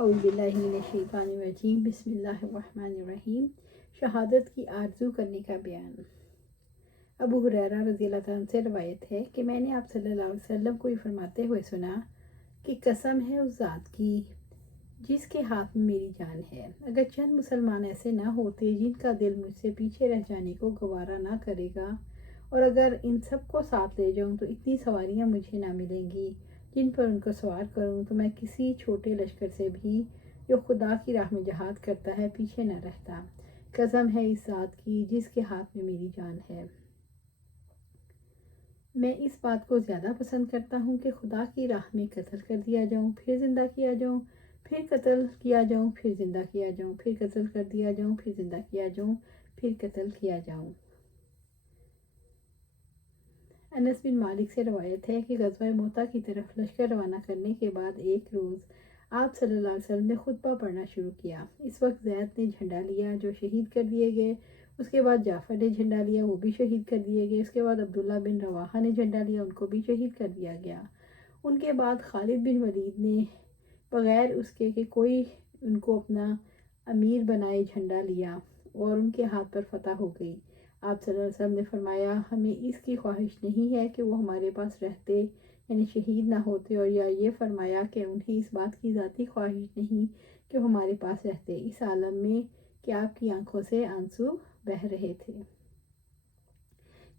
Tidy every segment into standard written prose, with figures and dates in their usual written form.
اعوذ باللہ من الشیطان الرجیم، بسم اللہ الرحمن الرحیم۔ شہادت کی آرزو کرنے کا بیان۔ ابو ہریرہ رضی اللہ تعالیٰ عنہ سے روایت ہے کہ میں نے آپ صلی اللہ علیہ وسلم کو یہ فرماتے ہوئے سنا کہ قسم ہے اس ذات کی جس کے ہاتھ میں میری جان ہے، اگر چند مسلمان ایسے نہ ہوتے جن کا دل مجھ سے پیچھے رہ جانے کو گوارا نہ کرے گا، اور اگر ان سب کو ساتھ لے جاؤں تو اتنی سواریاں مجھے نہ ملیں گی جن پر ان کو سوار کروں، تو میں کسی چھوٹے لشکر سے بھی جو خدا کی راہ میں جہاد کرتا ہے پیچھے نہ رہتا۔ قسم ہے اس ذات کی جس کے ہاتھ میں میری جان ہے، میں اس بات کو زیادہ پسند کرتا ہوں کہ خدا کی راہ میں قتل کر دیا جاؤں، پھر زندہ کیا جاؤں، پھر قتل کیا جاؤں، پھر زندہ کیا جاؤں، پھر قتل کر دیا جاؤں، پھر زندہ کیا جاؤں، پھر قتل کیا جاؤں۔ انس بن مالک سے روایت ہے کہ غزوہ موتا کی طرف لشکر روانہ کرنے کے بعد ایک روز آپ صلی اللہ علیہ وسلم نے خطبہ پڑھنا شروع کیا۔ اس وقت زید نے جھنڈا لیا جو شہید کر دیے گئے، اس کے بعد جعفر نے جھنڈا لیا، وہ بھی شہید کر دیے گئے، اس کے بعد عبداللہ بن رواحہ نے جھنڈا لیا، ان کو بھی شہید کر دیا گیا۔ ان کے بعد خالد بن ولید نے بغیر اس کے کہ کوئی ان کو اپنا امیر بنائے جھنڈا لیا اور ان کے ہاتھ پر فتح ہو گئی۔ آپ صلی اللہ علیہ وسلم نے فرمایا ہمیں اس کی خواہش نہیں ہے کہ وہ ہمارے پاس رہتے، یعنی شہید نہ ہوتے، اور یا یہ فرمایا کہ انہیں اس بات کی ذاتی خواہش نہیں کہ وہ ہمارے پاس رہتے اس عالم میں کہ آپ کی آنکھوں سے آنسو بہہ رہے تھے۔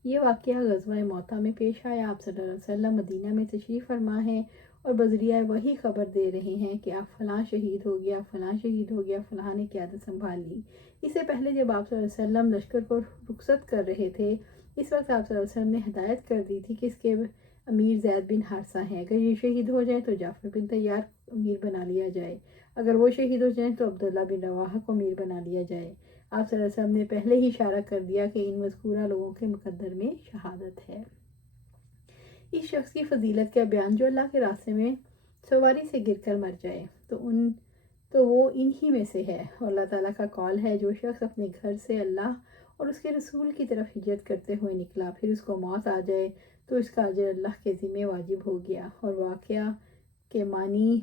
یہ واقعہ غزوہ موتا میں پیش آیا۔ آپ صلی اللہ علیہ وسلم مدینہ میں تشریف فرما ہیں اور بذریعہ وحی خبر دے رہے ہیں کہ آپ فلاں شہید ہو گیا، فلاں شہید ہو گیا، فلاں نے قیادت سنبھال لی۔ اس سے پہلے جب آپ صلی اللہ علیہ وسلم لشکر کو رخصت کر رہے تھے، اس وقت آپ صلی اللہ علیہ وسلم نے ہدایت کر دی تھی کہ اس کے امیر زید بن حارثہ ہیں، اگر یہ شہید ہو جائیں تو جعفر بن طیار امیر بنا لیا جائے، اگر وہ شہید ہو جائیں تو عبداللہ بن رواحہ کو امیر بنا لیا جائے۔ آپ صلی اللہ علیہ وسلم نے پہلے ہی اشارہ کر دیا کہ ان مذکورہ لوگوں کے مقدر میں شہادت ہے۔ اس شخص کی فضیلت کا بیان جو اللہ کے راستے میں سواری سے گر کر مر جائے تو وہ انہی میں سے ہے، اور اللہ تعالیٰ کا قول ہے جو شخص اپنے گھر سے اللہ اور اس کے رسول کی طرف ہجرت کرتے ہوئے نکلا، پھر اس کو موت آ جائے تو اس کا اجر اللہ کے ذمہ واجب ہو گیا، اور واقعہ کے معنی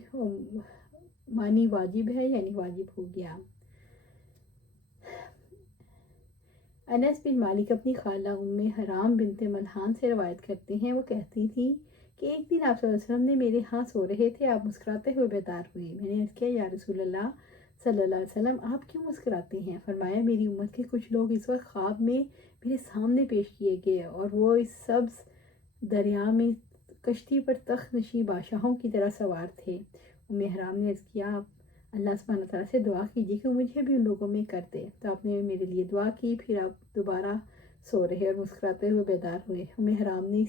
واجب ہے، یعنی واجب ہو گیا۔ انس بن مالک اپنی خالہ ام حرام بنت ملحان سے روایت کرتے ہیں، وہ کہتی تھی کہ ایک دن آپ صلی اللہ علیہ وسلم نے میرے ہاں سو رہے تھے، آپ مسکراتے ہوئے بیدار ہوئے۔ میں نے عرض کیا یا رسول اللہ صلی اللہ علیہ وسلم آپ کیوں مسکراتے ہیں؟ فرمایا میری امت کے کچھ لوگ اس وقت خواب میں میرے سامنے پیش کیے گئے اور وہ اس سبز دریا میں کشتی پر تخت نشین بادشاہوں کی طرح سوار تھے۔ ام حرام نے عرض کیا آپ اللہ سبحانہ تعالیٰ سے دعا کیجیے کہ مجھے بھی ان لوگوں میں کر دے، تو آپ نے میرے لیے دعا کی، پھر آپ دوبارہ سو رہے اور مسکراتے ہوئے بیدار ہوئے۔ ام حرام نے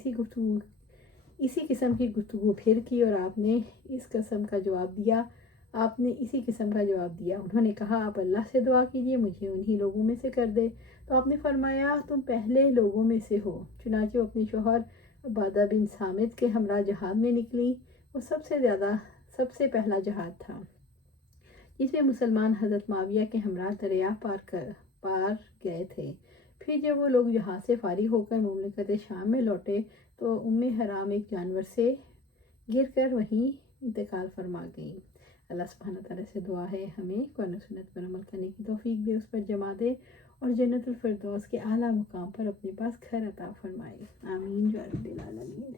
اسی قسم کی گفتگو پھر کی اور آپ نے اسی قسم کا جواب دیا۔ انہوں نے کہا آپ اللہ سے دعا کیجیے مجھے انہی لوگوں میں سے کر دے، تو آپ نے فرمایا تم پہلے لوگوں میں سے ہو۔ چنانچہ وہ اپنے شوہر عبادہ بن صامت کے ہمراہ جہاد میں نکلی۔ وہ سب سے پہلا جہاد تھا جس میں مسلمان حضرت معاویہ کے ہمراہ دریا پار گئے تھے۔ پھر جب وہ لوگ جہاز سے فارغ ہو کر مملکت شام میں لوٹے تو ام حرام ایک جانور سے گر کر وہیں انتقال فرما گئی۔ اللہ سبحانہ تعالیٰ سے دعا ہے ہمیں قرآن و سنت پر عمل کرنے کی توفیق دے، اس پر جمع دے اور جنت الفردوس کے اعلیٰ مقام پر اپنے پاس گھر عطا فرمائے، آمین یا رب العالمین۔